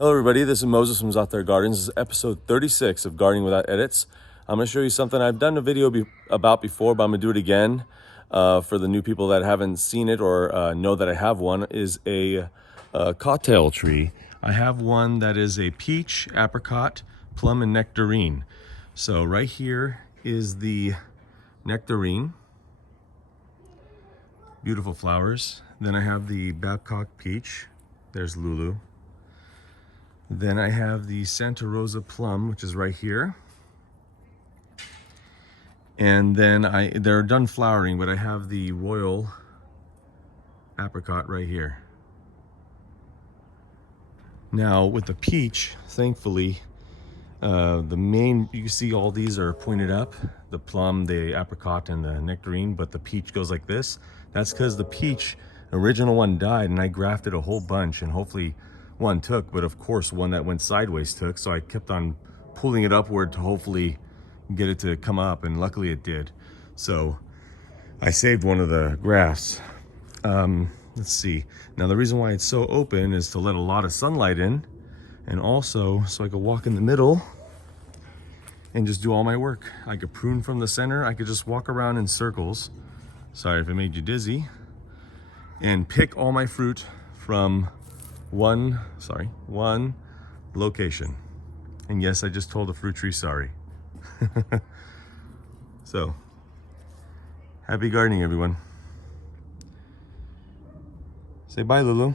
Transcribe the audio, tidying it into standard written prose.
Hello everybody, this is Moses from Zaatar Gardens. This is episode 36 of Gardening Without Edits. I'm going to show you something I've done a video about before, but I'm going to do it again for the new people that haven't seen it or know that I have one, is a cocktail tree. I have one that is a peach, apricot, plum, and nectarine. So right here is the nectarine. Beautiful flowers. Then I have the Babcock peach. There's Lulu. Then I have the Rosa plum, which is right here. And then they're done flowering, but I have the royal apricot right here. Now with the peach, thankfully, you can see all these are pointed up, the plum, the apricot, and the nectarine, but the peach goes like this. That's because the peach, original one died, and I grafted a whole bunch, and hopefully one took, but of course one that went sideways took, so I kept on pulling it upward to hopefully get it to come up, and luckily it did. So I saved one of the grafts. Let's see. Now the reason why it's so open is to let a lot of sunlight in, and also so I could walk in the middle and just do all my work. I could prune from the center. I could just walk around in circles. Sorry if it made you dizzy. And pick all my fruit from one location. And yes, I just told the fruit tree sorry. So, happy gardening, everyone. Say bye, Lulu.